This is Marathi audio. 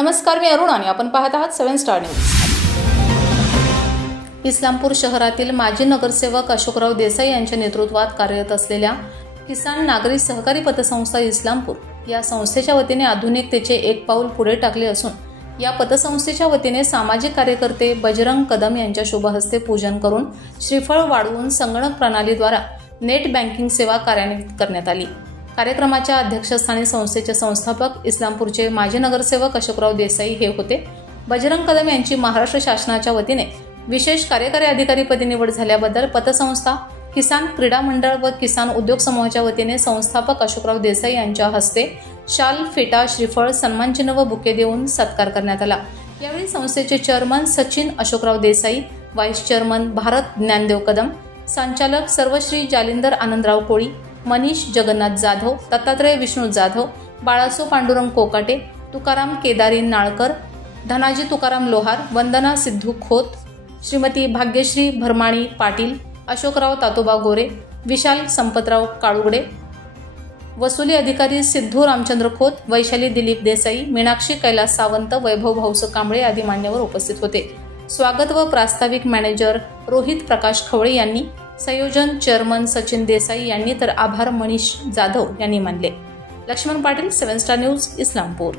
नमस्कार, मी अरुण आणि आपण पाहत आहात 7 स्टार न्यूज। इस्लामपूर शहरातील माजी नगरसेवक अशोकराव देसाई यांच्या नेतृत्वात कार्यरत असलेल्या किसान नागरी सहकारी पतसंस्था इस्लामपूर या संस्थेच्या वतीने आधुनिकतेचे एक पाऊल पुढे टाकले असून या पतसंस्थेच्या वतीने सामाजिक कार्यकर्ते बजरंग कदम यांच्या शुभ हस्ते पूजन करून श्रीफळ वाढवून संगणक प्रणालीद्वारे नेट बँकिंग सेवा कार्यान्वित करण्यात आली। कार्यक्रमाच्या अध्यक्षस्थानी संस्थेचे संस्थापक इस्लामपूरचे माजी नगरसेवक अशोकराव देसाई हे होते। बजरंग कदम यांची महाराष्ट्र शासनाच्या वतीने विशेष कार्यकारी अधिकारी पदी निवड झाल्याबद्दल पतसंस्था, किसान क्रीडा मंडळ व किसान उद्योग समूहाच्या वतीने संस्थापक अशोकराव देसाई यांच्या हस्ते शाल, फेटा, श्रीफळ, सन्मानचिन्ह व बुके देऊन सत्कार करण्यात आला। यावेळी संस्थेचे chairman Sachin Ashokrao Desai, vice chairman Bharat Dnyandev Kadam, संचालक सर्वश्री जालिंदर आनंदराव कोळी, मनीष जगन्नाथ जाधव, दत्तात्रय विष्णू जाधव, बाळासो पांडुरंग कोकाटे, तुकाराम केदारी नाळकर, धनाजी तुकाराम लोहार, वंदना सिद्धू खोत, श्रीमती भाग्यश्री भरमाणी पाटील, अशोकराव तातोबा गोरे, विशाल संपतराव काळुगडे, वसुली अधिकारी सिद्धू रामचंद्र खोत, वैशाली दिलीप देसाई, मीनाक्षी कैलास सावंत, वैभव भाऊस कांबळे आदी मान्यवर उपस्थित होते। स्वागत व प्रास्ताविक मॅनेजर रोहित प्रकाश खवळे यांनी, संयोजन चेअरमन सचिन देसाई यांनी तर आभार मनीष जाधव यांनी मानले। Laxman Patil, 7 star news, Islampur.